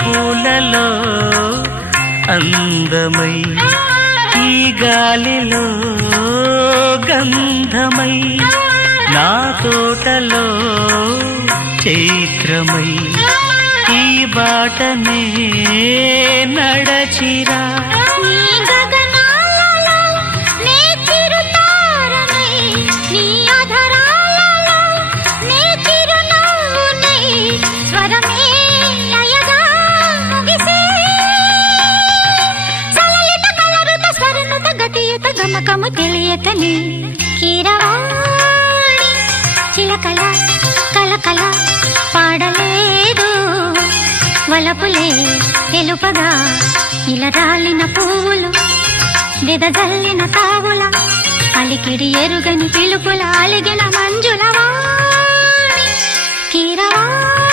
పూలలో అందమై ఈ గాలిలో గంధమై నా తోటలో చైత్రమై ఈ బాటనే నడచిరా గమకము తెలియతని కీరవాణి చిలకల కలకల పాడలేదు వలపులే తెలుపగా ఇలా రాలిన పువ్వులు వెదజల్లిన తావుల అలికిడి ఎరుగని పిలుపుల అలిగిన మంజుల వాణి కీరవాణి